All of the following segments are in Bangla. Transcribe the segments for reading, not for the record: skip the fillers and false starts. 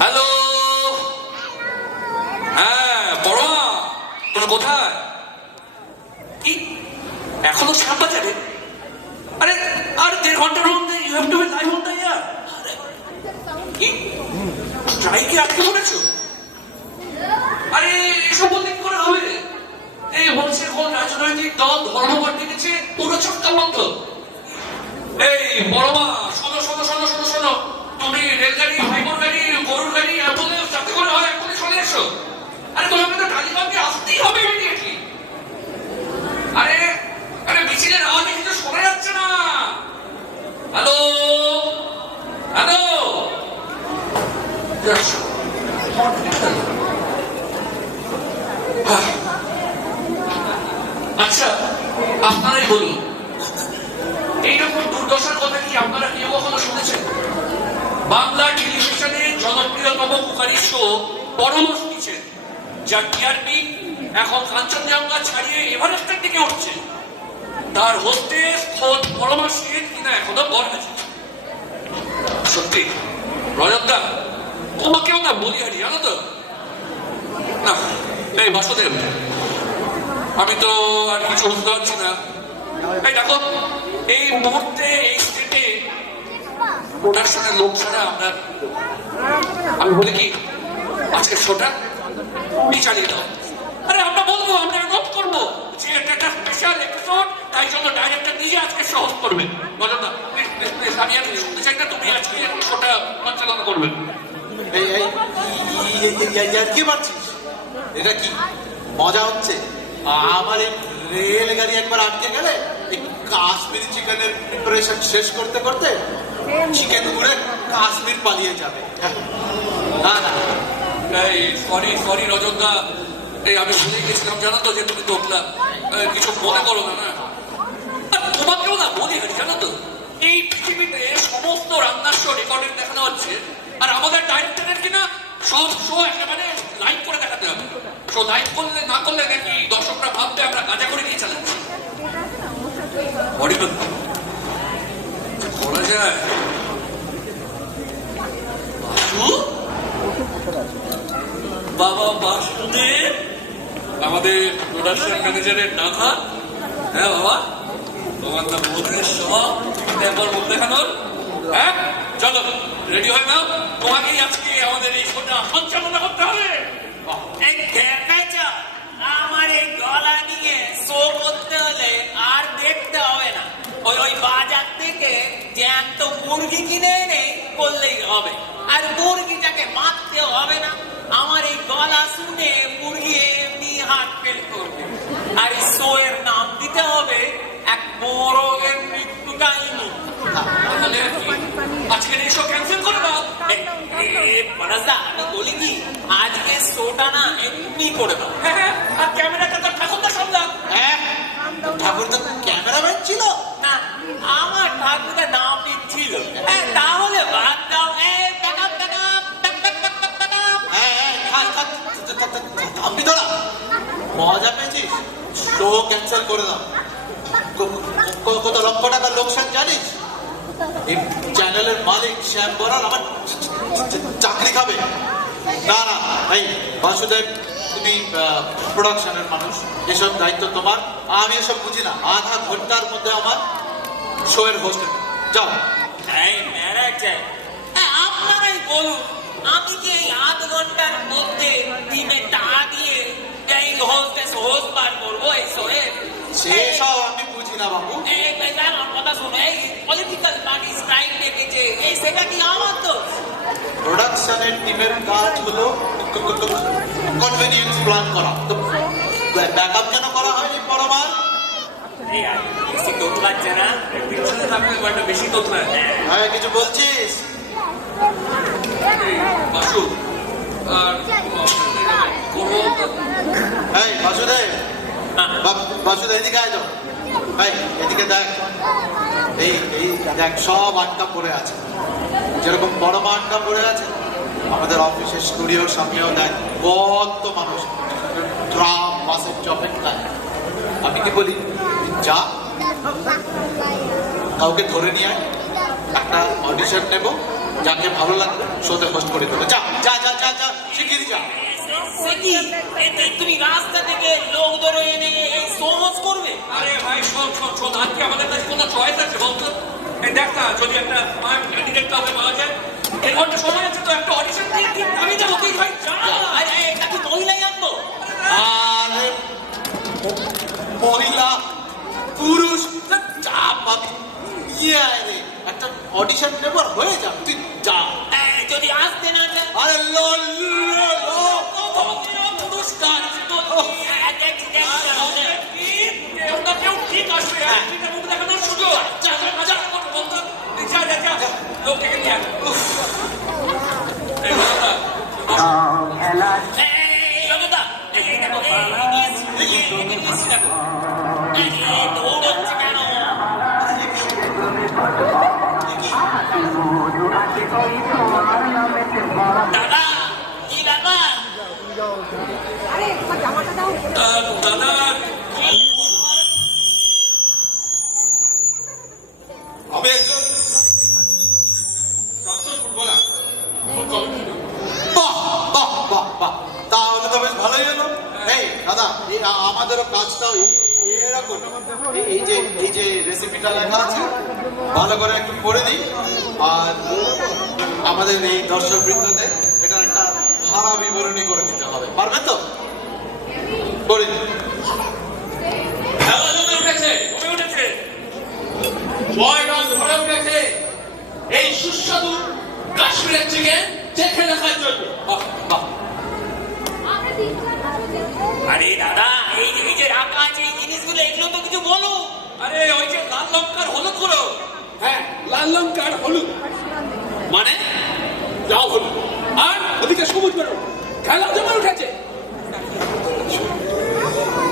হ্যালো, হ্যাঁ বড়মা, তোরা কোথায়? কি এখনো 7 বাজারে? আরে আর 1.5 ঘন্টার মধ্যে you have to be live on the air. কি স্ট্রাইকে আটকে পড়েছো? আরে এসব বলতে কি করে হবে? এই বলছে কোন রাজনৈতিক দল ধর্মঘট ডেকেছে, পুরো ছক্কা বন্ধ। এই বড়মা, শোনো শোনো শোনো শোনো শোনো, তুমি রেলগাড়ি, ফাইবার গাড়ি, গরুর গাড়ি, অ্যাম্বুলেন্স যাতে করে হয় এখনই চলে এসো। আরে তোমাকে তো টালিগঞ্জে আসতেই হবে ইমিডিয়েটলি। আরে আরে মিছিলের আওয়াজে কিছু শোনা যাচ্ছে না। হ্যালো হ্যালো, আচ্ছা আপনারাই বলুন, এইরকম দুর্দশার কথা কি আপনারা কেউ কখনো শুনেছেন? বাংলা টেলিভিশনে জনপ্রিয়তম কুকারি শো পরামর্শ দিচ্ছেন, যার টিআরপি এখন কাঞ্চনজঙ্ঘা ছাড়িয়ে এভারেস্টের দিকে উঠছে। তার হোস্টেস খোদ পরামর্শের কিনা এখনো গড় আছে। সত্যি রজতদা, তোমাকেও না বলি হারি, জানো তো না? এই বাসুদেব, আমি তো আর কিছু বুঝতে পারছি না। এই দেখো, এই মুহূর্তে এই স্টেটে প্রোডাকশনের লোক ছাড়া আমরা, আমি বলি কি আজকের শোটা তুমি চালিয়ে দাও। আরে আমরা বলবো, আমরা নোট করবো যে এটা একটা স্পেশাল এপিসোড, তাই জন্য ডাইরেক্টর নিজে আজকে সহজ করবেন। বলো না প্লিজ, আমি আর শুনতে চাই না, তুমি আজকে শোটা পরিচালনা করবেন। কি পারছিস? এটা কি মজা হচ্ছে? আমার এই রেলগাড়ি একবার আটকে গেলে এই কাশ্মীরি চিকেনের প্রিপারেশন শেষ করতে করতে চিকেন উড়ে কাশ্মীর পালিয়ে যাবে। না না, এই সরি সরি রজতদা, এই আমি ভুলে গেছিলাম, জানো তো যে তুমি তোকলা, কিছু মনে করো না। তোমাকেও না বলি হারি, জানো তো এই পৃথিবীতে সমস্ত রান্নার শো রেকর্ডিং দেখানো হচ্ছে, আর আমাদের ডাইরেক্টরের কিনা সব শো একেবারে লাইভ করে দেখাতে হবে। শো লাইভ করলে না করলে নাকি দর্শকরা ভাববে আমরা গাঁজা করে নিয়ে চালাচ্ছি। বলা যায় বাবা বাসুদেব, আমাদের প্রোডাকশন ম্যানেজারের নাথা। হ্যাঁ বাবা, তোমার তো বোধের সব একবার মুখ দেখানোর। হ্যাঁ চলো রেডি হয়ে নাও, তোমাকেই আজকে আমাদের এই শোটা সঞ্চালনা করতে হবে। আমার এই গলা নিয়ে শো করতে হলে আর দেখতে হবে না, ওই বাজার থেকে জ্যান্ত মুরগি কিনে এনে করলেই হবে, আর মুরগিটাকে মারতে হবে না। আমার এই গলা শুনে মুরগি এমনি হাত ফেল করবে, আর এই শো এর নাম দিতে হবে এক মোরগের মৃত্যু কাহিনী। আজকের এই শো ক্যান্সেল করে দাও। আমি বলি কি, আজকে শোটা না এমনি করে দাও। হ্যাঁ, আর ক্যামেরাটা তো ঠাকুরদা সামলাম। হ্যাঁ ঠাকুর তো ক্যামেরাম্যান ছিল না, আমার ঠাকুরদা নাম ছিল। তাহলে বাদ দাও। আমি তোরা মজা পেয়েছিস? শো ক্যান্সেল করে দাও। কত লক্ষ টাকার লোকসান জানিস? এই চ্যানেলের মালিক শ্যাম বরার আমার চাকরি খাবে। না না, এই বাসুদেব, তুমি প্রোডাকশনের মানুষ, এসব দায়িত্ব তোমার। আমি এসব বুঝি না। আধা ঘন্টার মধ্যে আমার শো এর হোস্ট যাও। এই ম্যানেজার, আপনারাই বলুন, আমি কি এই আধ ঘন্টার মধ্যে টিমে টাকা দিয়ে এই হোস্ট বার করবো এই শোয়ে? সেসব আমি বুঝি না বাবু। আমার কথা শুনো, এই পলিটিক্যাল পার্টি স্ট্রাইক ডেকেছে, এই সেটা কি আমার তো? প্রোডাকশনের টিমের কাজ হলো কনভেনিয়েন্স প্ল্যান করা, তো ব্যাকআপ কেন করা হয়নি পরমার? বেশি তোতলাচ্ছে না? বেশি তোতলা। হ্যাঁ, কিছু বলছিস? বাসু আর এই বাসুদেব, বাসুদেব এদিকে আয় তো। এই এদিকে দেখ, এই এই দেখ, সব আটকা পড়ে আছে। যেরকম বড় আটকা পড়ে আছে, আমাদের অফিসের স্টুডিওর সামনেও দেখ কত মানুষ ট্রাম বাসের চপেট। আমি কি বলি, যা কাউকে ধরে নিয়ে আয়, একটা অডিশন নেব, যাকে ভালো লাগবে শোতে হোস্ট করে দেবো। যা যা যা যা যা শিগগিরই যা। সে কি? তুমি রাস্তা থেকে লোক ধরে এনে এই সহজ করবে? আরে ভাই শোন শোন শোন, আর কি আমাদের কাছে কোনো চয়েস আছে বলতো? এই দেখ না, যদি একটা ক্যান্ডিডেট কাউকে পাওয়া যায়, এর ঘন্টা সময় আছে তো, একটা অডিশন দিয়ে ঠিক আমি যাবো, তুই ভাই যা। এটা কি মহিলাই আনবো? আরে মহিলা পুরুষ যা পাবি নিয়ে আয় রে, একটা অডিশন নেব আর হয়ে যা, তুই যা। যদি আসতে না চায়? আরে লো লো লো। পুরস্কার কেউ ঠিক আসবে, ঠিক মুখ দেখানোর সুযোগ। যা যা যা বলতো, যা যা যা লোক ডেকে নিয়ে আয়। এই কথা দৌড়চ্ছে কেন? দাদা কি ব্যাপার? দাদা আমি একজন প্রাক্তন ফুটবলার। বাহ বাহ বাহ বাহ, তাহলে তো বেশ ভালোই হলো। এই দাদা, এই আমাদেরও কাজটাও এরকম, এই যে রেসিপিটা লেখা আছে ভালো করে একটু করে দিই, আর আমাদের এই দর্শক বৃন্দদের এটার একটা ধারা বিবরণী করে দিতে হবে। পারবে তো? করে দিন। খেলা জমে উঠেছে, জমে উঠেছে, জয়গান ভরে উঠেছে এই সুস্বাদু কাশ্মীরের চিকেন চেখে দেখার জন্য। বাহ, বাহ। আরে দাদা, এই যে রাখা আছে এই জিনিসগুলো, এগুলো তো কিছু বলো। আরে ওই যে লাল লঙ্কার হলুদ গুঁড়ো, হ্যাঁ, লাল লঙ্কার হলুদ, মানে লাল হলুদ, আর ওদিকে সবুজ বেরো। খেলা জমে উঠেছে।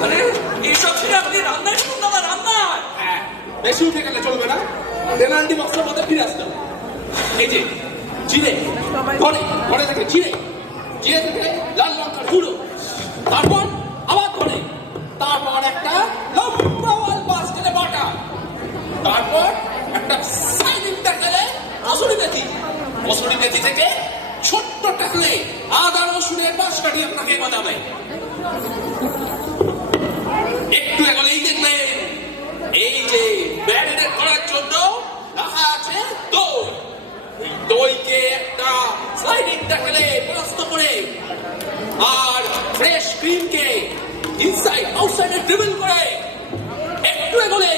আরে এইসব ছিল আপনি রান্নায় শুনুন দাদা, রান্নায়। হ্যাঁ, বেশি উঠে গেলে চলবে না, পেনাল্টি বক্সের মধ্যে ফিরে আসতে হবে। এই যে জিরে, ঘরে থেকে জিরে, জিরে থেকে লাল লঙ্কার গুঁড়ো, তারপর আবার ঘরে, তারপর একটা লম্বা বাস্কেটে বাটা, তারপর একটা সাইডিং টাকলে কসুরি মেথি, কসুরি মেথি থেকে ছোট্ট টাকলে আদা রসুনের বাস কাটিয়ে আপনাকে বাজাবে। একটু এগোলেই দেখবেন এই যে ম্যারিনেট করার জন্য রাখা আছে দই। এই দইকে একটা স্লাইডিং টাকলে প্রস্ত করে, আর ফ্রেশ ক্রিমকে ইনসাইড আউটসাইডে ড্রিবল করে, একটু এগোলে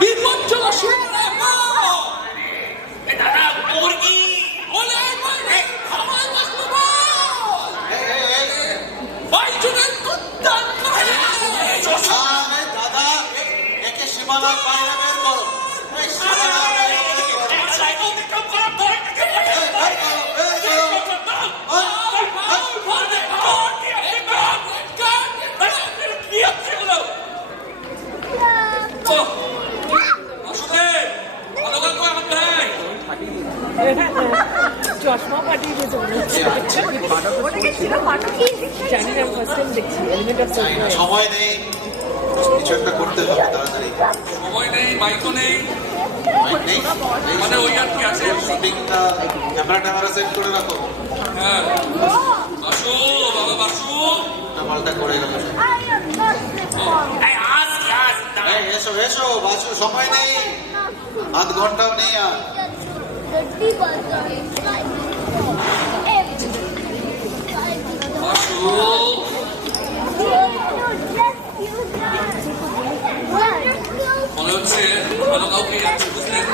বিপজ্জনক শুরু দাদা মুরগি বাইজনের কুত্তা। আরে দাদা, একে সীমানার বাইরে বের করো। এই সীমানার বাইরে বের করো। বের করো। চশমা পাঠিয়ে দিয়েছে মনে হচ্ছে ওটাকে ছিল পাঠিয়ে জানি না ফার্স্ট টাইম দেখছি এলিমেন্ট অফ জানি না, সময় নেই, কিছু একটা করতে হবে তাড়াতাড়ি। সময় নেই, মাইকও নেই, মাইক নেই? মানে ওই আর কি আছে। শুটিংটা ক্যামেরা সেট করে রাখো। হ্যাঁ, বাসু বাবা বাসু, পাল্টা করে গেল। এই এসো এসো বাসু, সময় নেই, আধ ঘন্টাও নেই আর। বাসু মনে হচ্ছে ভালো কাউকে যাচ্ছে, বুঝলেন?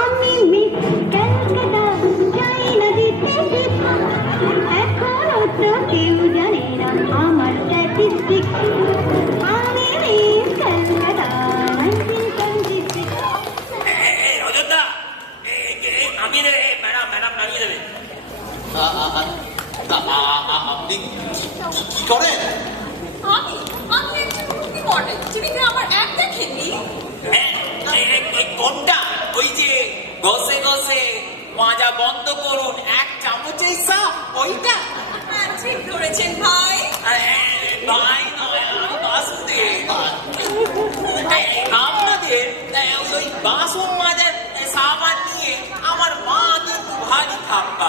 আমি মিস ক্যালকাটা যাই না দিতে এখনো তো কেউ জানে না আমার স্ট্যাটিস্টিক্স। আমি মিস ক্যালকাটা 1926। অযোধ্যা, নামিয়ে দেবে ম্যাডাম, ম্যাডাম নামিয়ে দেবে। আপনি কি করেন? আমি একজন মুক্তি মডেল টিভিতে আমার এক দেখেনি কোনটা? ওই যে ঘষে ঘষে মাজা বন্ধ করুন, এক চামচেই সাফ, ওইটা? ঠিক ধরেছেন ভাই। ভাই নয়, বাসুদেব। আপনাদের খাপ্পা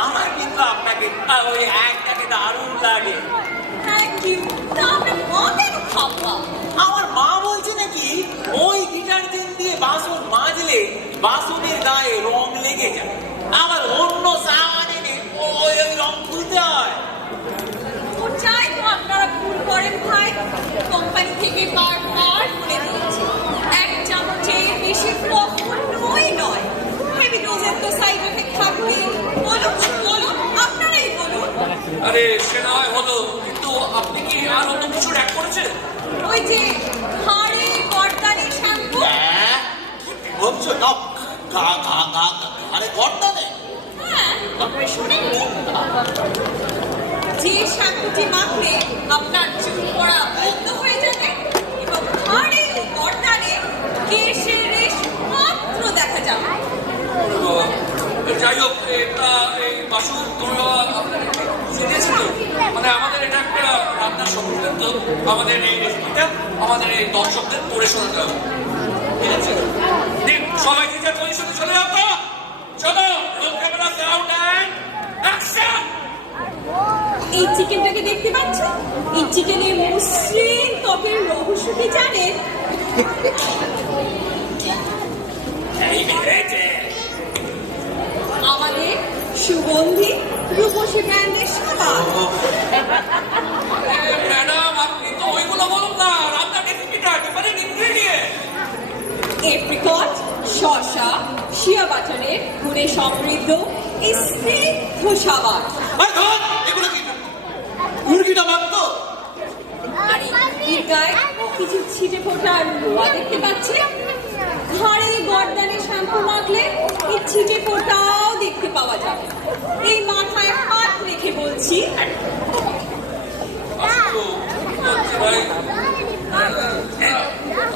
আমার কিন্তু আপনাকে ওই একটাকে দারুণ লাগে। Thank you. তা আপনার মা কেন খাপ্পা? আমার মা বলছে নাকি ওই ডিটারজেন্ট দিয়ে বাসন মাজলে বাসনের গায়ে রং লেগে যায়, আবার অন্য সাবান এনে ওই রং তুলতে হয়। ওটাই তো আপনারা ভুল করেন ভাই। কোম্পানি থেকে বারবার বলে দিয়েছে, 1 চামচের বেশি কখনোই নয়। হেভি ডোজের তো সাইড এফেক্ট থাকবে। বলুন আপনারাই বলুন। আরে সে না হয় হলো, কিন্তু আপনি কি আর অন্য কিছু অ্যাড করেছেন? ওই যে হাড়ে কর্তারি শ্যাম্পু। হ্যাঁ কি বলছো না? আরে কর্তা নেই। হ্যাঁ, আপনি শোনেননি? যে শ্যাম্পুটি মাখলে আপনার চুল পড়া বন্ধ হয়ে যাবে এবং হাড়ে কর্তারে কেশের রেশ মাত্র দেখা যাবে। যাই হোক, এটা এই বাসু তোমরা আপনাকে বুঝিয়ে দিয়েছিল, মানে আমাদের এটা একটা রান্নার সম্পর্কে, তো আমাদের এই রেসিপিটা আমাদের এই দর্শকদের পড়ে শোনাতে হবে, ঠিক আছে? দিন সবাই যে যার পজিশনে চলে যাও তো। চলো, roll camera sound and action. এই চিকেনটাকে দেখতে পাচ্ছেন? এই চিকেনের মসৃণ ত্বকের রহস্য কি জানেন? এই বেড়েছে আমাদের সুগন্ধি রূপসী ব্র্যান্ডের সাবান। ম্যাডাম, আপনি তো ওইগুলো বলুন না, রান্নার রেসিপিটা ডিফারেন্ট ইনগ্রেডিয়েন্ট। এপ্রিকট, শসা, শিয়া বাটারের গুণে সমৃদ্ধ এই স্নিগ্ধ সাবান। আরে ধর, এগুলো কি মুরগিটা মারতো? আর এই মুরগির গায়ে কিছু ছিটে ফোটা লোয়া দেখতে পাচ্ছেন? ঘাড়ে গর্দানে শ্যাম্পু মাখলে এই ছিটে ফোটাও দেখতে পাওয়া যাবে। এই মাথায় হাত রেখে বলছি, আসলে ভাই,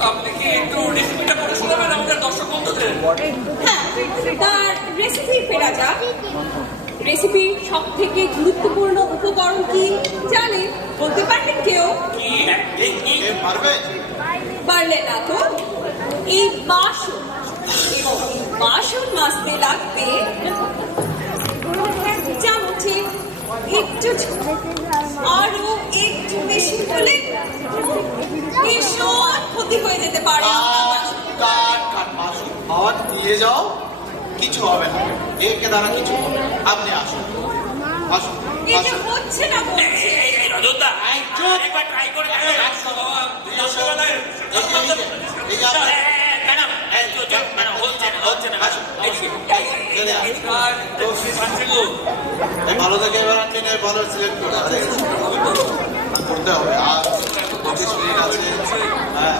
আপনি কি একটু রেসিপিটা পড়ে শোনাবেন আমাদের দর্শক বন্ধুদের? হ্যাঁ, তার রেসিপি ফেরা যাক। রেসিপির সব থেকে গুরুত্বপূর্ণ উপকরণ কি জানেন? বলতে পারবেন কেউ? এ পারবে? পারলে না তো? এই বাসন এবং এই বাসন মাজতে লাগবে চামচে একটু আরো একটু বেশি হলে ভীষণ ক্ষতি হয়ে যেতে পারে। মাসুদ খাওয়ার নিয়ে যাও, কিছু হবে না, একে দ্বারা কিছু হবে না। আপনি আসুন আসুন এই যে আসুন। হচ্ছে না বলছে। রজতদা একবার ট্রাই করে দেখো। এই আপনার ম্যাডাম ম্যাডাম হচ্ছে না আসুন, এদিকে, চলে আসুন। এই ভালো থেকে এবার আপনি ভালো সিলেক্ট করে করতে হবে। আর 25 মিনিট আছে। হ্যাঁ,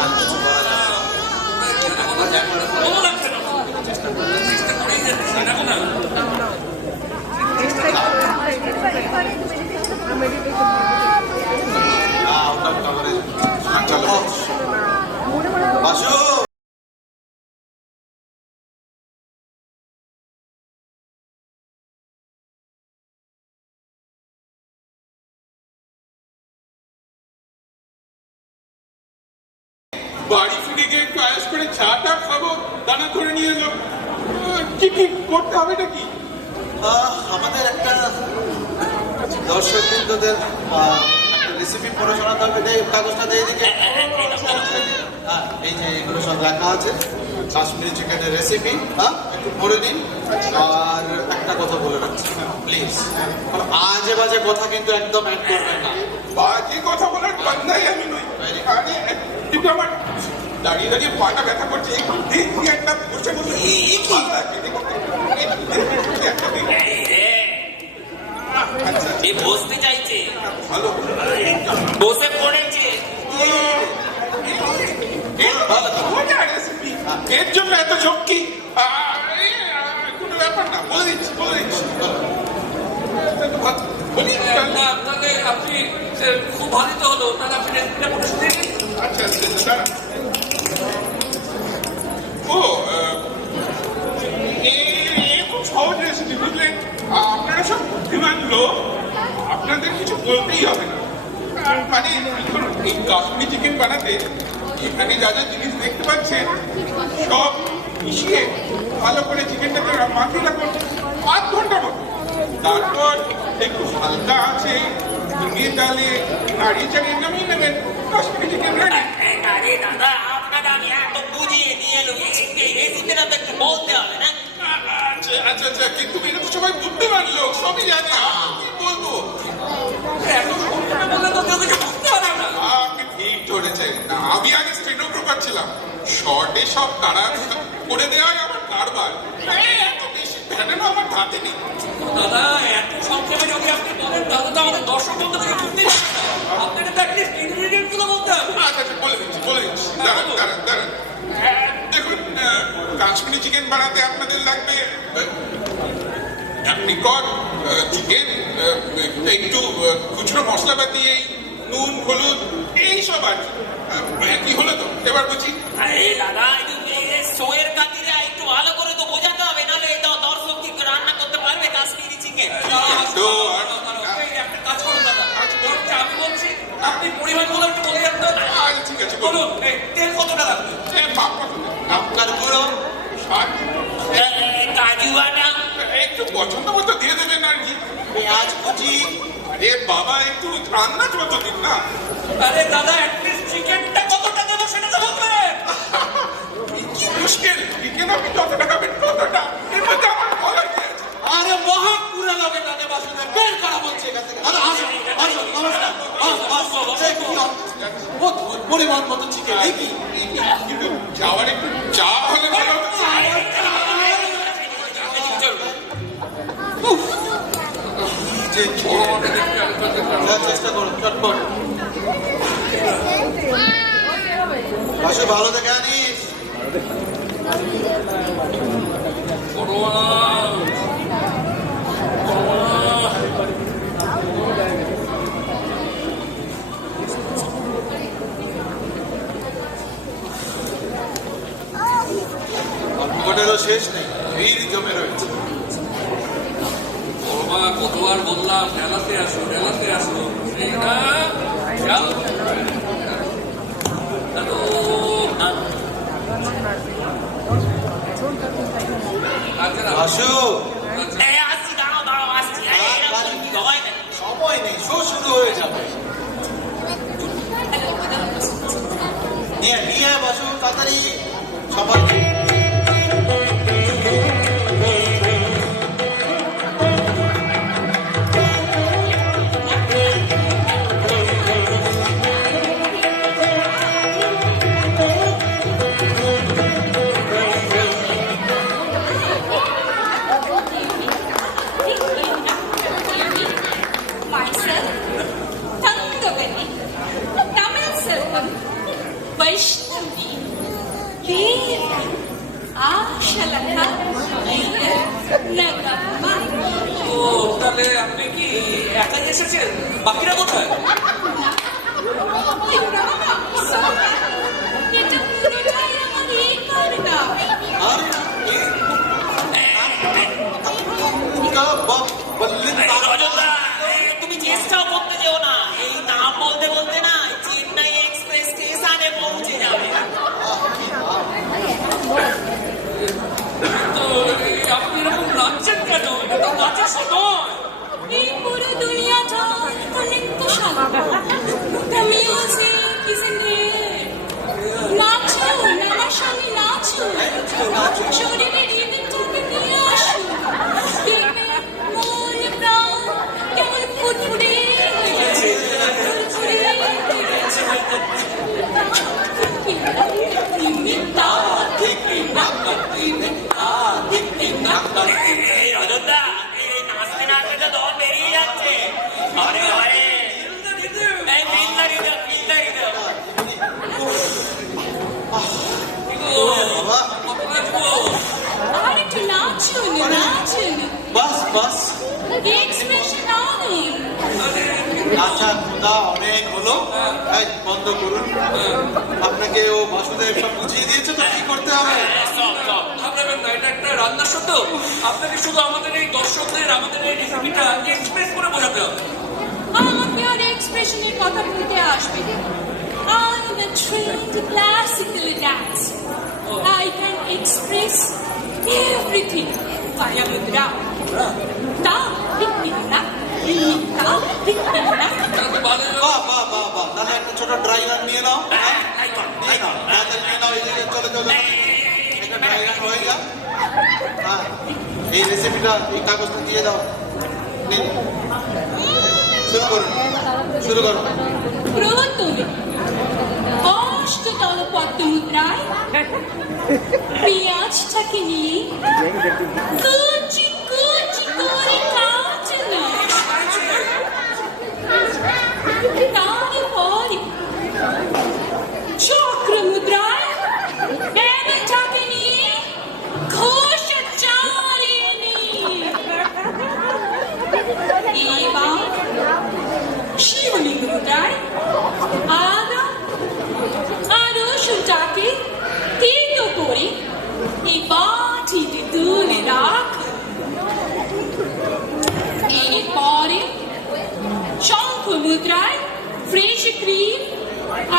আর কিছু করা যাবে না। ভালো লাগছে না, চেষ্টা করেই যাচ্ছি, দেখো না। Out of coverage. চলো বাসু। বাড়ি ফিরে গিয়ে একটু আয়েস করে চাটা খাবো, দানা ধরে নিয়ে এলো। কি কি করতে হবে নাকি? আমাদের একটা দর্শক বিন্দুদের একটা রেসিপি পড়ে শোনাতে হবে। কাগজটা দিয়ে দিকে। হ্যাঁ, এই যে এগুলো সব লেখা আছে, কাশ্মীরি চিকেনের রেসিপি। হ্যাঁ, একটু পড়ে দিন। আর একটা কথা বলে রাখছি, প্লিজ আজে বাজে কথা কিন্তু একদম অ্যাড করবেন না। বাজে কথা বলার বান্দাই আমি নই। আরে কিন্তু আমার দাঁড়িয়ে দাঁড়িয়ে পাটা ব্যথা করছে। একটু একটা বসে বসে ভালো লাগছে, দেখুন। একটা দিন। আচ্ছা, এ বসতে চাইছে, ভালো। বসে পড়েছে। রেসিপি এর জন্য এত ঝক্কি? কোনো ব্যাপার না, বলে দিচ্ছি বলি। তাহলে আপনি খুব ভালো তো হলো, তাহলে আপনি রেসিপিটা পড়ে শুনে নিন। আচ্ছা আচ্ছা দাঁড়া। ও খুব সহজ রেসিপি, বুঝলেন? আপনারা সব বুদ্ধিমান লোক, আপনাদের কিছু বলতেই হবে না। মানে এই কাশ্মীরি চিকেন বানাতে এখানে যা যা জিনিস দেখতে পাচ্ছেন সব মিশিয়ে ভালো করে চিকেনটাকে মাখিয়ে রাখুন। আধ ঘন্টা মতো। তারপর একটু হালকা আছে ভেঙে ডালে নাড়িয়ে চালিয়ে নামিয়ে নেবেন, কাশ্মীরি চিকেন রেডি। আরে দাদা, আপনারা আমি এত বুঝিয়ে দিয়ে এলো, এই রেসিপিটা তো একটু বলতে হবে না? আচ্ছা আচ্ছা, কিন্তু এটা তো সবাই বুঝতে পারলো, সবই জানে, কি বলবো। এত সংক্ষেপে বললে তো কেউ কিছু বুঝতে পারে না। আপনি ঠিক ধরেছেন, আমি আগে স্টেনোগ্রাফার ছিলাম, শর্টে সব কারা করে দেওয়াই আমার কারবার। এত বেশি ভ্যানে না আমার ধাতে নেই। দাদা, এত সংক্ষেপে যদি আপনি বলেন তাহলে তো আমাদের দর্শক বন্ধু থেকে বুঝতেই পারবে না। আপনাকে তো অ্যাটলিস্ট ইনগ্রিডিয়েন্ট গুলো বলতে হবে। আচ্ছা আচ্ছা, বলে দিচ্ছি। দাঁড়ান। দেখুন, কাশ্মীরি চিকেন বানাতে আপনাদের লাগবে অ্যাপ্রিকট, চিকেন, একটু খুচরো মশলাপাতি, এই নুন, হলুদ, এইসব আর কি হলো তো? এবার বুঝি। আরে দাদা, শোয়ের কাতিরে একটু ভালো করে তো বোঝাতে হবে, নাহলে এটা দর্শক কি রান্না করতে পারবে কাশ্মীরি চিকেন? একটা কাজ করুন দাদা, আমি বলছি আপনি পরিমাণ গুলো একটু বলে যান তো। ঠিক আছে, বলুন তেল কতটা লাগবে? মাপ কত? লঙ্কার গুঁড়ো, কাজু বাটা, একটু পছন্দ মতো দিয়ে দেবেন আর কি। পেঁয়াজ কুচি, আরে বাবা, একটু রান্না মতো দিন না। আরে দাদা, অ্যাটলিস্ট চিকেনটা কতটা দেবো সেটা তো বলবেন। কি মুশকিল, চিকেন আপনি যতটা খাবেন ততটা, এর মধ্যে আমার বলার কি আছে? আরে মহা পুরা লাগে টানে বাসনে বের করা বলছে এখান থেকে। দাদা আসো, নমস্কার। পরিমাণ মতো চিকেন, এই কি? কিন্তু যাওয়ার একটু চা হলে ভালো হতো। চেষ্টা করো চটপট। বাসু ভালো দেখে আনিস। হোটেলও শেষ নেই, ভিড় জমে রয়েছে। কতবার বললাম মেলাতে আসো। এই না, যাও। হ্যালো, বাসু আসছি, দাঁড়াও আসছি। হয় না, সময় নেই, শো শুরু হয়ে যাবে। নিয়ে বাসু তাড়াতাড়ি সবাই। Myself, Tangavani, Tamil Selvam, Vaishnavi, Devi, Ashalaka, Nagamma. ও তাহলে আপনি কি একাই এসেছেন? বাকিরা কোথায়? এটা পুরোটাই আমার এই কারণা। আর বললেন রজতদা, তুমি চেষ্টাও করতে যেও না, এই নাম বলতে বলতে না চেন্নাই এক্সপ্রেস স্টেশনে পৌঁছে যাবে। তো আপনি এরকম নাচছেন কেন? এটা তো নাচার সময়। এই পুরো দুনিয়াটা অনেক তো শান্ত। The music is in here. নাচুন, আমার সঙ্গে নাচুন। শরীরের হৃদয়টাকে নিয়ে আসুন। দেখবেন মন প্রাণ কেমন ফুরফুরে হয়ে গেছে। ফুরফুরে হয়ে গেছে। এই রজতদা, এই নাচতে নাচতে তো দম বেরিয়ে যাচ্ছে। আরে এই ফিল্দারি দাও। আর একটু নাচুন। বাস এক্সপ্রেশন আনুন। আচ্ছা খোদা, অনেক হলো, এই বন্ধ করুন। আপনাকে ও বাসুদেব সব বুঝিয়ে দিয়েছে তো কি করতে হবে। ঘাবড়াবেন না, এটা একটা রান্নার সত্য। আপনাকে শুধু আমাদের এই দর্শকদের আমাদের এই রেসিপিটা এক্সপ্রেস করে বোঝাতে হবে। আমাকে আর এক্সপ্রেশনের কথা বলতে আসবে না। I am a trained classical dancer. I can express everything via mudra. তা টিকটিকিটা টিকটিকিটা টিকটিকিটা বাহ বাহ বাহ বাহ, দাদা একটা ছোট ড্রাই রান নিয়ে নাও। নিয়ে নাও, তাড়াতাড়ি নিয়ে নাও, এই যে চলো চলো, একটা ড্রাই রান হয়ে যাক। হ্যাঁ, এই রেসিপিটা এই কাগজটা দিয়ে দাও। নিন, শুরু করুন, শুরু করুন। প্রথমে অষ্টতল পদ্ম মুদ্রায় পেঁয়াজটাকে নিয়ে কুচি কুচি করে কাটনা, তারপরে চক্র মুদ্রায় ব্যাঙটাকে নিয়ে খোসা চালিয়ে নিয়ে এবার শিবলিঙ্গ মুদ্রায় আদা আর রসুনটাকে তেতো করে এই বাটিতে তুলে রাখ। এরপরে শঙ্খ মুদ্রায় ফ্রেশ ক্রিম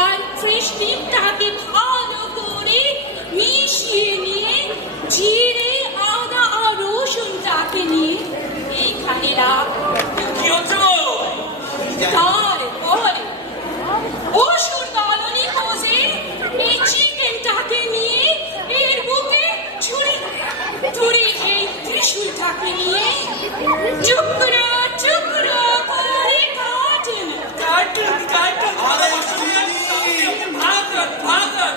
আর ফ্রেশ ক্রিমটাকে ভালো করে মিশিয়ে নিয়ে জিরে আদা আর রসুনটাকে নিয়ে এইখানে রাখ। কি হচ্ছে গো? তারপরে অসুর দলনি খোঁজে এই চিকেনটাকে নিয়ে এর বুকে ছুরি ছুরি এই ত্রিশূলটাকে নিয়ে টুকরো টুকরো করে কাটেন। কাটুন কাটুন, আরে দিদি, ভাগন ভাগন।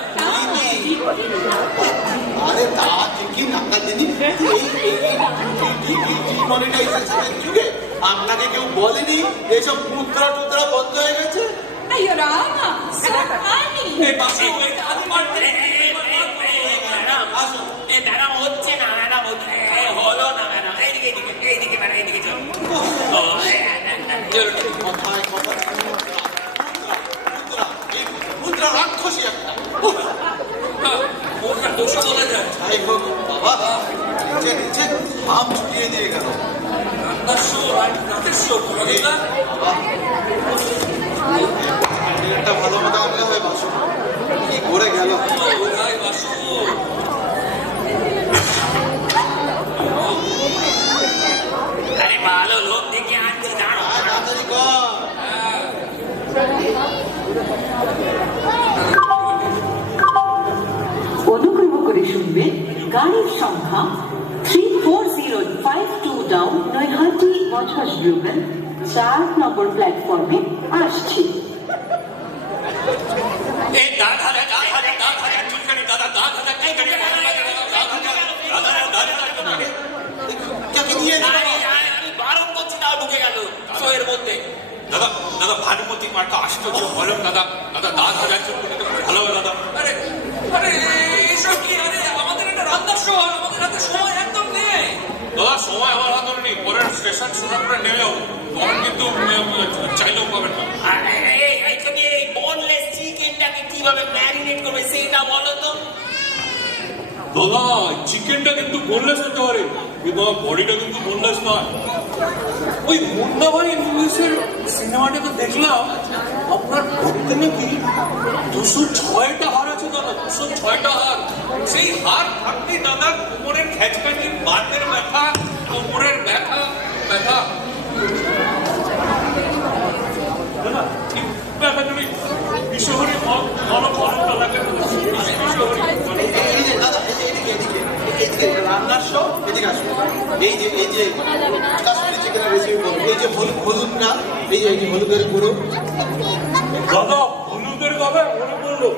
আরে তা ঠিকই নাকা দিদি, মনিটাইজেশনের যুগে আপনাকে কেউ বলেনি এইসব মুদ্রা টুদ্রা বন্ধ হয়ে গেছে? আয়ো রামা সাকানি এই বাসে ওই কাজ মারতে আসুন। ম্যাডাম হচ্ছে না, ম্যাডাম হচ্ছে হলো না ম্যাডাম। এইদিকে এইদিকে এইদিকে ম্যাডাম, এইদিকে চলো। কথায় কথায় মুদ্রা, এই মুদ্রা রাক্ষসী একটা। ওটা দোষা বলা যায়। যাই হোক বাবা, নিচে নিচে আম ছুটিয়ে দিয়ে গেল। রান্নার শো, রাতের শো, বাবা, ক্যান্ডিডেটটা ভালো মতো আনলে হয় বাসু, কি করে গেল। ওরাই বাসু। আরে ভালো লোক দেখে আনছি, দাঁড়ো। আর তাড়াতাড়ি কর। অনুগ্রহ করে শুনবেন গাড়ির সংখ্যা 34052 ডাউন নৈহাটি বছর ব্লুবেন 4 নম্বর প্ল্যাটফর্মে আসছে। এই দাঁত হাজার, দাঁত হাজার, দাঁত হাজার, চুলকানি, দাদা, দাঁত হাজার, চুলকানি, দাদা, দাঁত হাজার, দাদা, দাঁত হাজার। কাকে নিয়ে এলি আরে, বাবা? আমি বারণ করছি, তাও ঢুকে গেল শোয়ের মধ্যে। দাদা, দাদা, ভানুমতি মার্কা আশ্চর্য ভালো দাদা, দাদা, দাঁত হাজার, চুলকানি তো ভালো হবে দাদা। আরে, আরে, এইসব কি? আরে, আমাদের একটা রান্নার শো, আমাদের হাতে সময় একদম নেই। দাদা, সময় আমার হাতে নেই, পরের স্টেশন শোনার পরে নেমে যাবো, তখন কিন্তু চাইলেও পাবেন না। এই তুমি এই বোনলেস চিকেনটাকে কিভাবে ম্যারিনেট করবে সেটা বলো তো। দাদা, চিকেনটা কিন্তু বোনলেস হতে পারে, কিন্তু আমার বডিটা কিন্তু বোনলেস নয়। ওই মুন্না ভাই ইংলিশের সিনেমাটাতে দেখলাম আপনার বডিতে নাকি 206টা হাড় আছে দাদা, 206টা হাড়। সেই হাড় থাকলে দাদা কোমরের খ্যাচখ্যাচি, বাতের ব্যথা, কোমরের ব্যথা ব্যথা দাদা, কি ব্যথা তুমি বিশ্বহরি ভালো ভালো লাগে বিশ্বহরি। এই যে দাদা, এদিকে এদিকে এদিকে রান্নার শো, এদিকে আসুন। এই যে কাশ্মীরি চিকেনের রেসিপি বলুন। এই যে হলুদ না, এই যে হলুদের গুঁড়ো। দাদা, হলুদের কথা মনে পড়লো,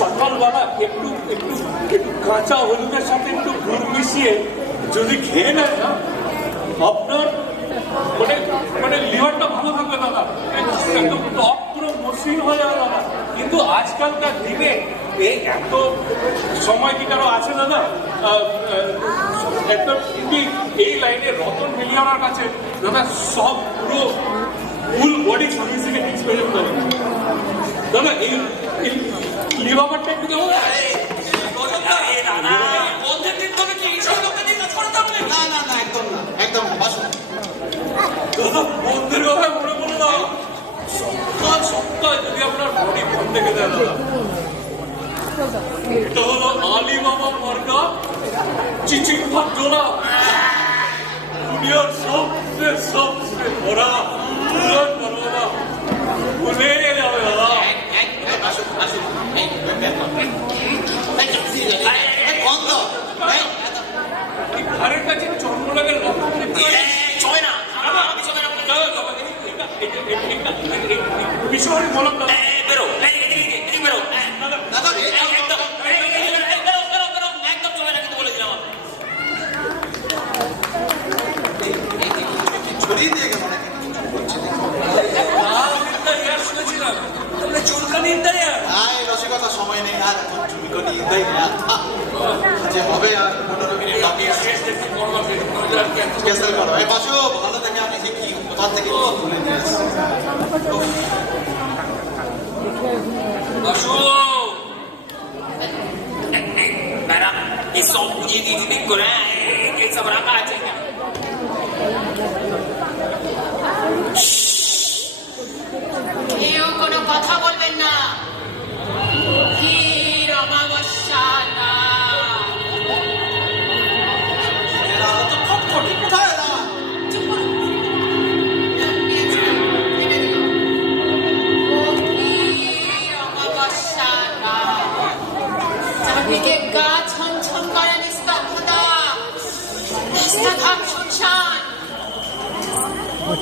সকালবেলা একটু একটু একটু কাঁচা হলুদের সাথে একটু গুড় মিশিয়ে যদি খেয়ে নেন না, আপনার মানে মানে লিভারটা ভালো থাকবে দাদা, একদম টক পুরো মসৃণ হয়ে যাবে দাদা। কিন্তু আজকালকার দিনে এই এত সময় কি কারো আছে দাদা? একটা এই লাইনে রতন মিলিয়ানার কাছে দাদা সব পুরো ফুল বডি সার্ভিসিংয়ে ফিক্স হয়ে যাবে দাদা। দাদা, এই লিভারটা একটু কেমন? বন্ধের দিন তবে কি এইসব লোককে দিয়ে কাজ করাতে হবে? না না না, একদম না, একদম না, আসুন। দাদা, বন্ধের কথা মনে পড়ে দাও, সপ্তাহে যদি আপনার বডি বন্ধ থেকে দেয় দাদা, এটা হলো আলী বাবার মার্কা চিচিং ভাদ্রলা দুনিয়ার সবচেয়ে বড়া বাবা ভুলে যাবে বাবা আসুন বন্ধ ঘরের কাছে জন্ম লাগার ছয় না আমি ছবে না বিষয় বললাম না বেরো এদিকে বেরো দাদা একদম বেরো একদম ছবে না কিন্তু বলেছিলাম ছড়িয়ে দিয়ে গেল নাকি শুনেছিলাম তোমরা চুলকানি দেয় আয় রসিকতা সময় নেই আর এখন তুমি কোন ইদাই যে হবে আর 15 মিনিট বাকি আছে ক্যান্সেল করো এই পাশে ভালো থেকে আমি যে কি কোথা থেকে তুলে নিয়ে আসছি বেড়া এই সব বুঝিয়ে দিয়ে দিন করে এইসব রাখা আছে কেউ কোনো কথা বলবেন না ক্ষীর অমাবস্যা না এরা তো খটখটে কোথায় এরা চুপ করুন। ভেবে দিল। ও ক্ষীর অমাবস্যা না। চারদিকে গা ছমছম করে নিস্তব্ধতা রাস্তাঘাট শুনশান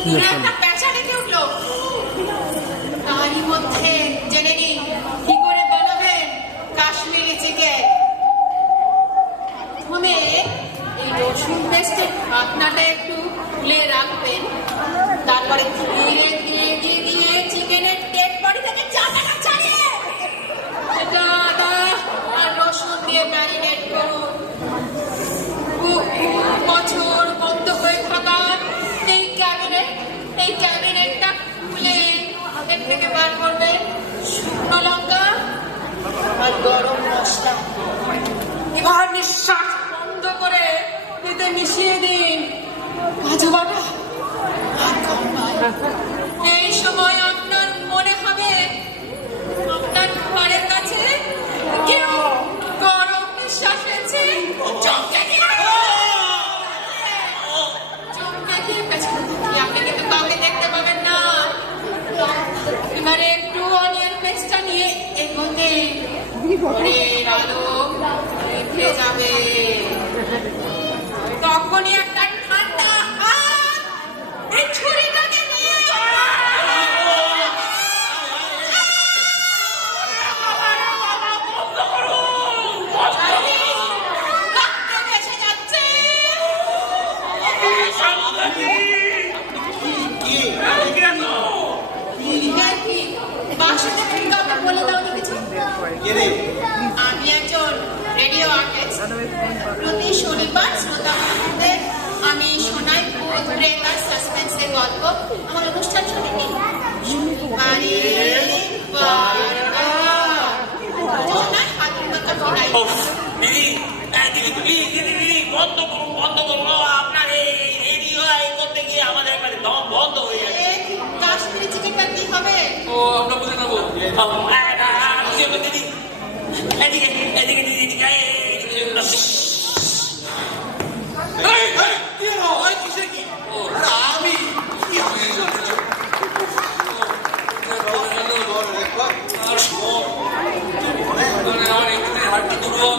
দূরে একটা পেঁচা ডেকে উঠলো তারই মধ্যে জেনে নিন কি করে বানাবেন কাশ্মীরি চিকেন প্রথমে এই রসুন পেস্টের ঢাকনাটা একটু খুলে রাখবেন তারপরে ধীরে ধীরে দিয়ে দিয়ে চিকেনের টেট বডি থেকে চাকাটা ছাড়িয়ে এটা আদা আর রসুন দিয়ে ম্যারিনেট করুন বছর বন্ধ হয়ে থাকা এই ক্যাবিনেটটা খুলে এর থেকে বার করবেন শুকনো লঙ্কা আর গরম মশলা এবার নিঃশ্বাস বন্ধ করে এতে মিশিয়ে দিন কাজু বাটা আর গম্বা এই সময় আপনার মনে হবে আপনার ঘরের কাছে কেউ গরম নিঃশ্বাস ফেলছে চমকে দিয়ে পেছনে তাকিয়ে আপনি কিন্তু কাউকে দেখতে পাবেন না এবারে একটু অনিয়ন পেস্টটা নিয়ে এগোতে ভোরের আলো রেখে যাবে তখনই একটা ঠান্ডা হাত এই ছুরিটাকে নিয়ে রক্তে ভেসে যাচ্ছে বলে দাও কিছু আমি একজন রেডিও আর্টিস্ট প্রতি শনিবার শ্রোতাদের আমি শোনাই ভূত প্রেম আর সাসপেন্সের গল্প আমার অনুষ্ঠান শুনিনি দিদি বন্ধ করুন আপনার এই রেডিও করতে গিয়ে আমাদের এখানে দম বন্ধ হয়ে যাচ্ছে কাশ্মীরি চিকেনটা কি হবে ও আমরা বুঝে নেবো দিদি এদিকে দিদি আমি কি আমার এখানে হাঁটতে দেবো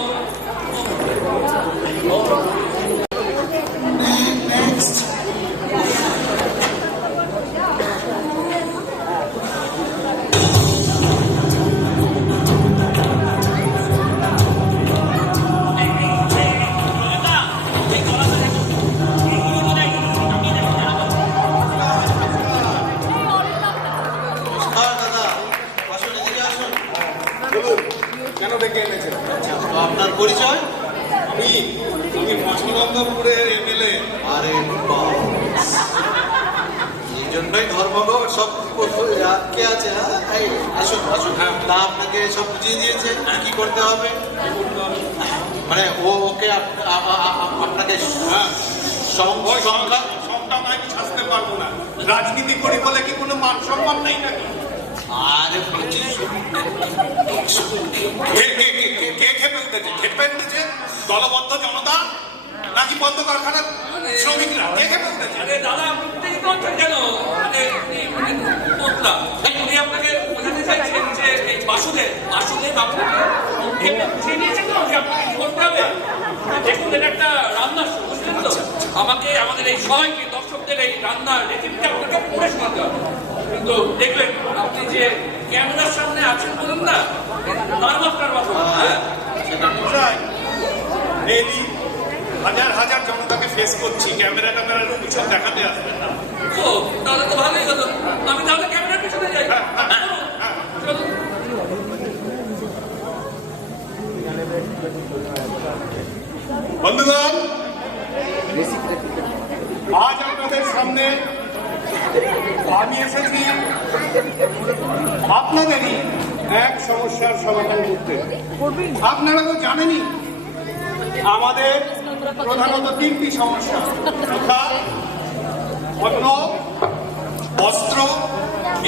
কেন ডেকে এনেছেন? আপনার পরিচয় আমি মছলন্দপুরের এমএলএ। আরে এই জন্যই ধর্মঘট সব কে আছে আসুন আসুন তা আপনাকে সব বুঝিয়ে দিয়েছে কি করতে হবে মানে ওকে আপনাকে সংখ্যা সবটা আমি ছাড়তে পারবো না। রাজনীতি করি বলে কি কোনো মান সম্মান নেই নাকি? আরে কে খেপে উঠেছে? খেপে উঠেছে দলবদ্ধ জনতা নাকি বন্ধ কারখানার শ্রমিকরা? কে খেপে উঠেছে? আরে দাদা আপনি উত্তেজিত হচ্ছেন কেন? উনি আপনাকে বোঝাতে চাইছেন যে এই বাসুদেব আপনাকে সংক্ষেপে বুঝিয়ে দিয়েছে তো যে আপনাকে কি করতে হবে। দেখুন এটা একটা রান্নার শো, বুঝলেন তো? আমাকে আমাদের এই সবাইকে দর্শকদের এই রান্নার রেসিপিটা আপনাকে পড়ে শোনাতে হবে। কিন্তু দেখবেন আপনি যে ক্যামেরার সামনে আছেন বলুন না, নার্ভাস হ্যাঁ ডেইলি হাজার হাজার জনতাকে ফেস করছি, ক্যামেরা পিছনে দেখাতে আসবে না। ও তাহলে তো ভালোই হতো, আমি তাহলে ক্যামেরার পিছনে যাই। চলুন। বন্ধুগণ, আজ আপনাদের সামনে আমি এসেছি আপনাদেরই এক সমস্যার সমাধান করতে। আপনারা তো জানেনই আমাদের প্রধানত তিনটি সমস্যা, যথা অন্ন, বস্ত্র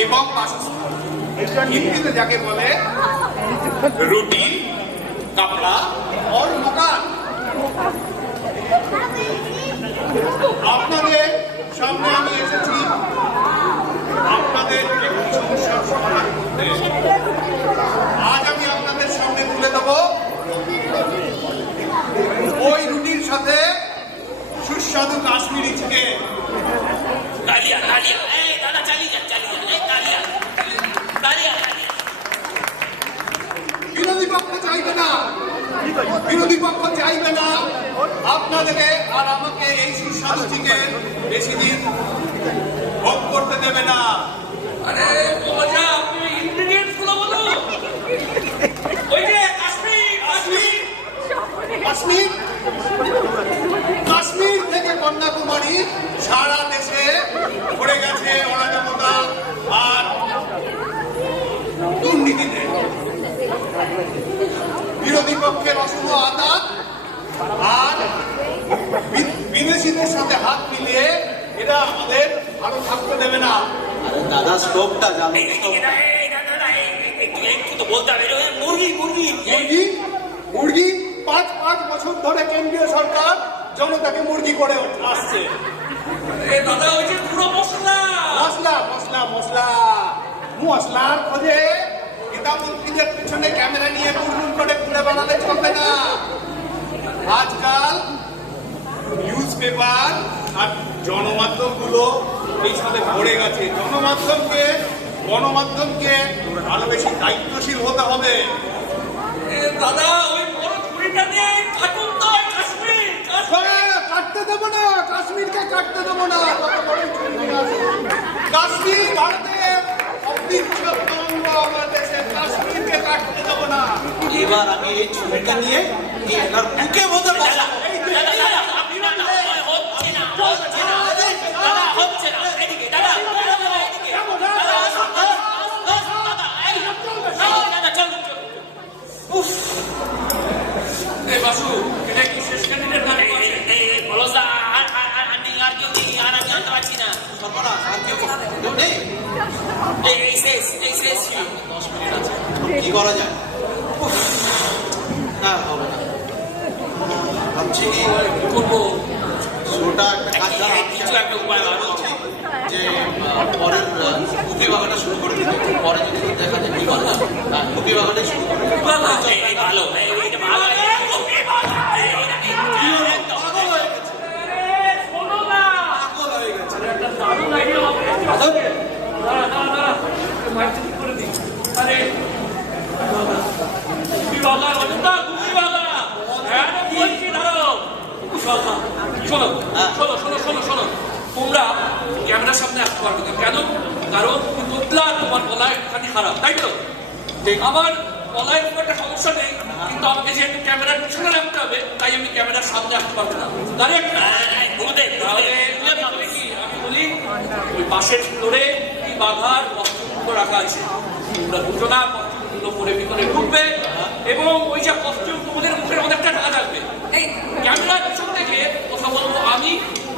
এবং বাসস্থান। হিন্দিতে যাকে বলে রুটি, কাপড়া और मकान। আপনাদের সামনে আমি এসেছি আপনাদের একটি সমস্যার সমাধান করতে। আজ আমি আপনাদের সামনে তুলে দেব ওই রুটির সাথে সুস্বাদু কাশ্মীরি চিকেন। দাঁড়িয়া দাঁড়িয়া এই দাদা চালিয়ে যান এই দাঁড়িয়া দাঁড়িয়া দাঁড়িয়া। বিরোধী পক্ষ চাইবে না, বিরোধী পক্ষ চাইবে না আপনাদেরকে আর আমাকে এই সুস্বাদু চিকেন বেশি দিন ভোগ করতে দেবে না। আরে মজা, আপনি ইনগ্রেডিয়েন্টস গুলো বলো। ওই যে কাশ্মীর কাশ্মীর কাশ্মীর থেকে কন্যাকুমারী সারা দেশে ভরে গেছে অরাজকতা আর দুর্নীতিতে। বিরোধী পক্ষের অশুভ আদাত আর বিদেশিদের সাথে হাত মিলিয়ে এরা আমাদের ভালো থাকতে দেবে না। দাদা স্টোভটা জানো? একটু তো বলতে হবে মুরগি মুরগি মুরগি মুরগি 5 বছর ধরে কেন্দ্রীয় সরকার জনতাকে মুরগি করে আসছে। দাদা ওই যে পুরো মশলা মশলা মশলা মশলা মশলার খোঁজে নেতা মন্ত্রীদের পিছনে ক্যামেরা নিয়ে গুড়গুড় করে ঘুরে বেড়ালে চলবে না। আজকাল নিউজ পেপার আর জনমাধ্যম গুলো এইসবে ভরে গেছে। গণমাধ্যমকে আরো বেশি দায়িত্বশীল হতে হবে। দাদা ওই বড় ছুরিটা নিয়ে কাটুন তো কাশ্মীর। কাটতে দেবো না, কাশ্মীরকে কাটতে দেবো না। কাশ্মীর ভারতের অবিচ্ছেদ্য অঙ্গ, আমার দেশের কাশ্মীরকে কাটতে দেবো না। এবার আমি এই ছবিটা নিয়ে এনার বুকে বলতে পারলাম। বাসু এটা কি শেষ ক্যান্ডিডেট না? আমি আর কেউ নেই, আর আমি আনতে পারছি না। নেই, এই শেষ 10 মিনিট আছে, কি করা যায়? না হবে না, ভাবছি কি করবো। শোটা একটা কাজ দ্বারা আমি কিছু একটা উপায় বার করো। বলছি যে পরের কুপি বাগানটা শুরু করে দিতে। পরে যদি দেখা যায় কি বাগান, কুপি বাগানটাই শুরু করে দিতে। ভালো এইটা ভালো দারুণ আইডিয়া হবে। দাঁড়া মাইকটা ঠিক করে দিই। আরে গুপি বাগা অজন্তা, গুপি বাগা। হ্যাঁ বলছি দাঁড়াও। গুপি বাগা শোনো শোনো শোনো শোনো শোনো, তোমরা ক্যামেরার সামনে আসতে পারবে না। কেন? কারণ তুমি তোতলা, তোমার গলা একটুখানি খারাপ, তাই তো? আমার গলায় খুব একটা সমস্যা নেই, কিন্তু আমাকে যেহেতু ক্যামেরার পিছনে রাখতে হবে, তাই আমি ক্যামেরার সামনে আসতে পারবো না। ডাইরেক্ট তাহলে কি আমি বলি, ওই পাশের ফ্লোরে এই বাঘার কস্টিউমগুলো রাখা আছে। তোমরা দুজনা কস্টিউমগুলো পরে ভিতরে ঢুকবে এবং ওই যে কস্টিউম তোমাদের মুখের অনেকটা ঢাকা থাকবে। এই ক্যামেরার পিছন থেকে কথা বলবো আমি,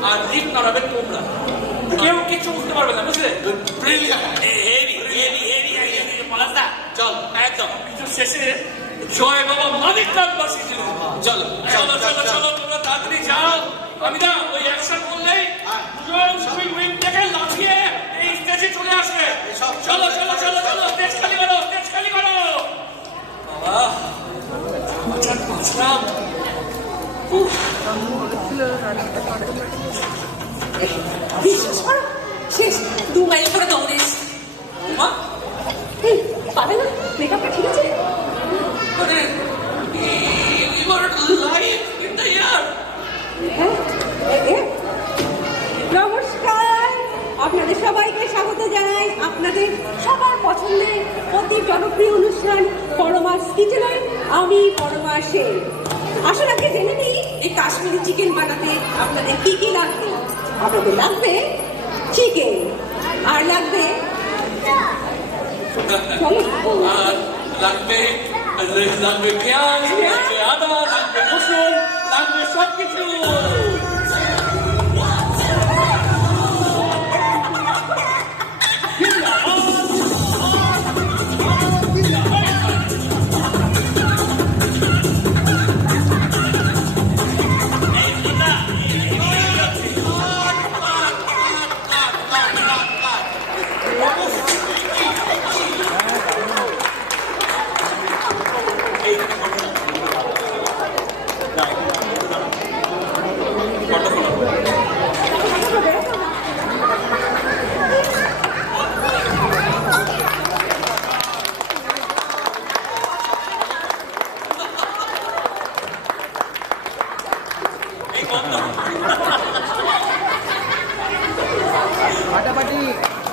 আর জিপ নাড়াবেন তোমরা। কেউ কিছু বুঝতে পারবে না, বুঝলে? Brilliant. Heavy heavy heavy heavy পলাশদা চল। একদম। কিন্তু শেষে জয় বাবা মালিক নাথ বাসি দিলেন। চলো চলো চলো চলো তোমরা তাড়াতাড়ি যাও। আমি না ওই অ্যাকশন করলেই দুজন সুইং উইং থেকে লাফিয়ে এই স্টেজে চলে আসবে। চলো চলো চলো চলো স্টেজ খালি করো, স্টেজ খালি করো। বাবা বাঁচান বাঁচলাম। উফ, বিশ্বাস করো শেষ 2 মাইল করে দৌড়ে এসেছি। মা এই পারে না মেকআপটা ঠিক আছে? মানে you are live in the air. হ্যাঁ, নমস্কার, আপনাদের সবাইকে স্বাগত জানাই আপনাদের সবার পছন্দের অতি জনপ্রিয় অনুষ্ঠান পরমাস কিচেনে। আমি পরমা সেন। আসলে আগে জেনে নিই এই কাশ্মীরি চিকেন বানাতে আপনাদের কি কি লাগবে। আপনাদের লাগবে চিকেন, আর লাগবে আর লাগবে লাগবে পেঁয়াজ, লাগবে আদা, লাগবে রসুন, লাগবে সবকিছু।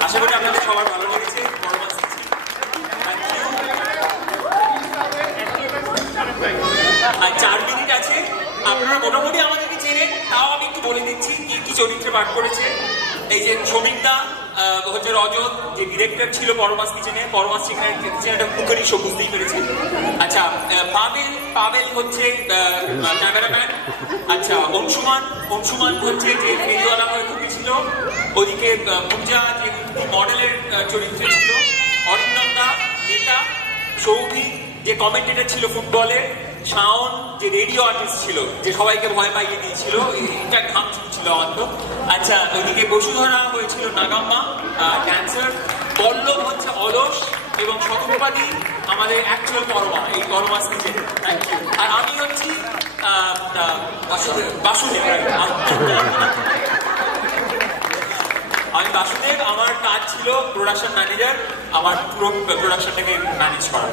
আশা করি আপনাদের সবার ভালো লেগেছে। পরমাস কিচেন। আর 4 মিনিট আছে। আপনারা মোটামুটি আমাদেরকে চেনেন, তাও আমি একটু বলে দিচ্ছি কি কি চরিত্রে পাঠ করেছে। এই যে সমীরদা হচ্ছে রজত, যে ডিরেক্টর ছিল পরমাস কিচেনে। পরমাস কিচেন একটা কুকারি শো, বুঝতেই পেরেছে। আচ্ছা, পাবেল হচ্ছে ক্যামেরাম্যান। আচ্ছা, অংশুমান হচ্ছে যে ফেরিওয়ালা হয়ে ঢুকেছিল। ওদিকে পূজা যে মডেলের চরিত্রে ছিল। অরিন্দম দা নেতা। সৌভিক যে কমেন্টেটর ছিল ফুটবলে। শাওন যে রেডিও আর্টিস্ট ছিল, যে সবাইকে ভয় পাইয়ে দিয়েছিল, এটা ঘাম ছিল আমার তো। আচ্ছা, ওদিকে বসুধরা হয়েছিল নাগাম্মা, ক্যান্সার। পল্লব হচ্ছে অলস, এবং শতপ্রপাতি আমাদের অ্যাকচুয়াল পরমা, এই পরমাস কিচেন। আর আমি হচ্ছি বাসুদেব। আমি বাসুদেব। আমার কাজ ছিল প্রোডাকশন ম্যানেজার, আমার পুরো প্রোডাকশনটাকে ম্যানেজ করা।